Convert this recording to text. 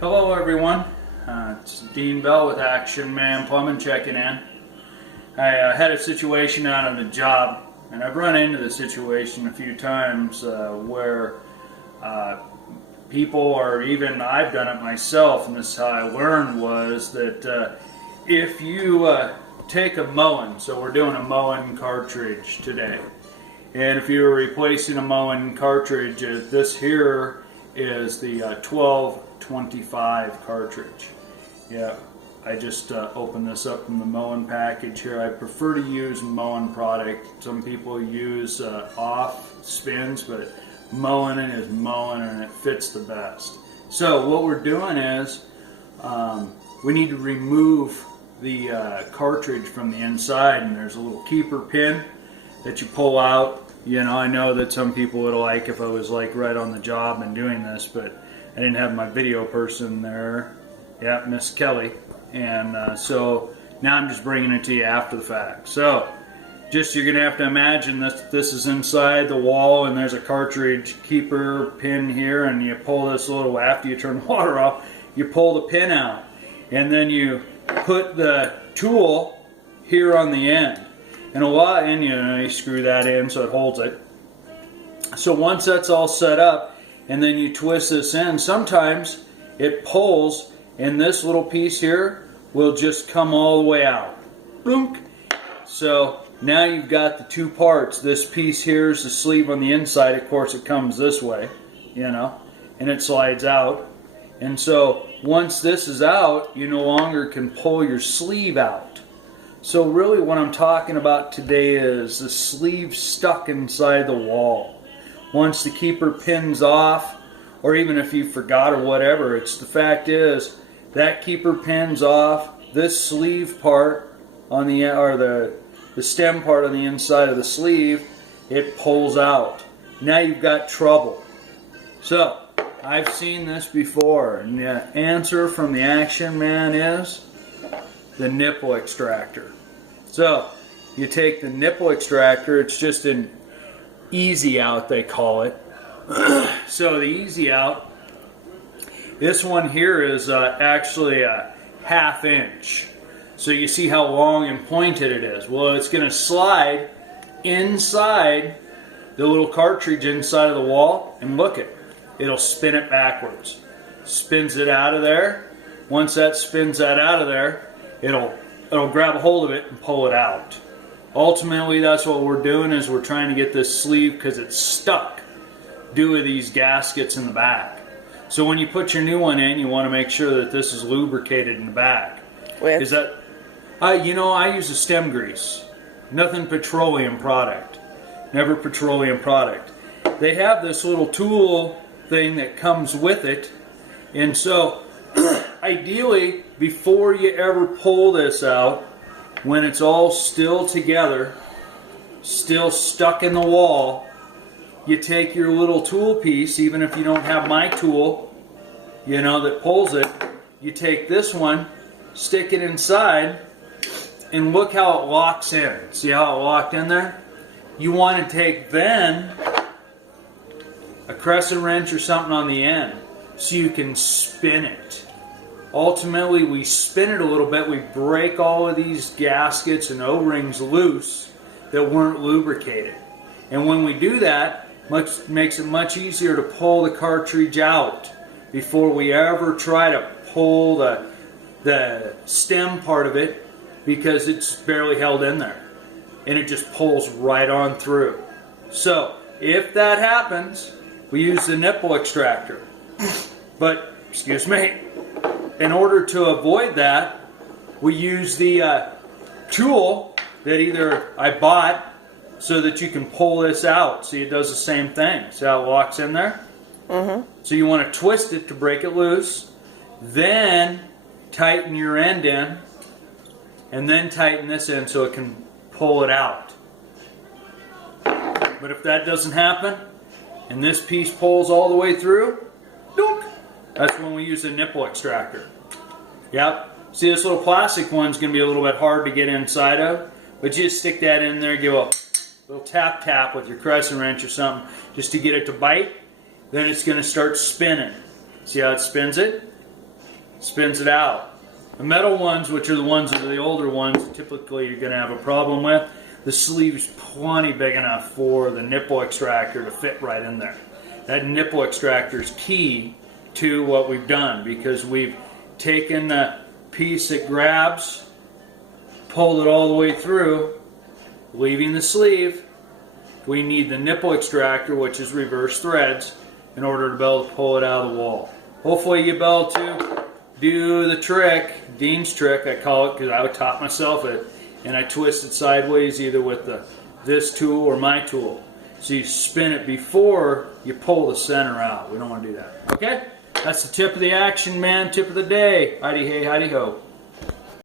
Hello everyone, it's Dean Bell with Action Man Plumbing checking in. I had a situation out on the job, and I've run into the situation a few times where people, or even I've done it myself, and this is how I learned, was that if you take a Moen, so we're doing a Moen cartridge today, and if you're replacing a Moen cartridge, this here is the 1225 cartridge. Yeah, I just opened this up from the Moen package here. I prefer to use Moen product. Some people use off spins, but Moen is Moen and it fits the best. So what we're doing is we need to remove the cartridge from the inside, and there's a little keeper pin that you pull out. You know, I know that some people would like if I was like right on the job and doing this, but I didn't have my video person there. Yeah, Miss Kelly. And so now I'm just bringing it to you after the fact. So just, you're gonna have to imagine this is inside the wall, and there's a cartridge keeper pin here, and you pull this little, after you turn the water off, you pull the pin out, and then you put the tool here on the end. And you screw that in so it holds it. So once that's all set up, and then you twist this in, sometimes it pulls, and this little piece here will just come all the way out. Blunk. So now you've got the two parts. This piece here is the sleeve on the inside. Of course, it comes this way, you know, and it slides out. And so once this is out, you no longer can pull your sleeve out. So really what I'm talking about today is the sleeve stuck inside the wall. Once the keeper pin's off, or even if you forgot or whatever, the fact is that keeper pin's off, this sleeve part on the stem part on the inside of the sleeve, it pulls out. Now you've got trouble. So I've seen this before, and the answer from the Action Man is the nipple extractor. So you take the nipple extractor, it's just an easy out, they call it. So the easy out, this one here is actually a 1/2 inch. So you see how long and pointed it is. Well, it's going to slide inside the little cartridge inside of the wall, and look it, it'll spin it backwards. Spins it out of there. Once that spins that out of there, it'll grab a hold of it and pull it out. Ultimately, that's what we're doing, is we're trying to get this sleeve, because it's stuck due to these gaskets in the back. So when you put your new one in, you want to make sure that this is lubricated in the back. With? Is that, you know, I use a stem grease. Nothing petroleum product. Never petroleum product. They have this little tool thing that comes with it, and so ideally, before you ever pull this out, when it's all still together, still stuck in the wall, you take your little tool piece, even if you don't have my tool, you know, that pulls it, you take this one, stick it inside, and look how it locks in. See how it locked in there? You want to take then a crescent wrench or something on the end so you can spin it. Ultimately, we spin it a little bit, we break all of these gaskets and O-rings loose that weren't lubricated. And when we do that, makes it much easier to pull the cartridge out before we ever try to pull the stem part of it, because it's barely held in there. And it just pulls right on through. So, if that happens, we use the nipple extractor. But, excuse me, in order to avoid that, we use the tool that either I bought so that you can pull this out. See, it does the same thing. See how it locks in there? Mm-hmm. So you want to twist it to break it loose, then tighten your end in, and then tighten this in so it can pull it out. But if that doesn't happen, and this piece pulls all the way through, doink, that's when we use the nipple extractor. Yep. See, this little plastic one's going to be a little bit hard to get inside of, but you just stick that in there, give a little tap with your crescent wrench or something just to get it to bite. Then it's going to start spinning. See how it spins it? spins it out. The metal ones, which are the ones that are the older ones, typically you're going to have a problem with. The sleeve's plenty big enough for the nipple extractor to fit right in there. That nipple extractor is key to what we've done, because we've taken the piece that grabs, pulled it all the way through, leaving the sleeve. We need the nipple extractor, which is reverse threads, in order to be able to pull it out of the wall. Hopefully you'll be able to do the trick, Dean's trick I call it, because I would taught myself it, and I twist it sideways either with this tool or my tool. So you spin it before you pull the center out. We don't want to do that. Okay? That's the tip of the action, man. Tip of the day. Heidi hey, heidi ho.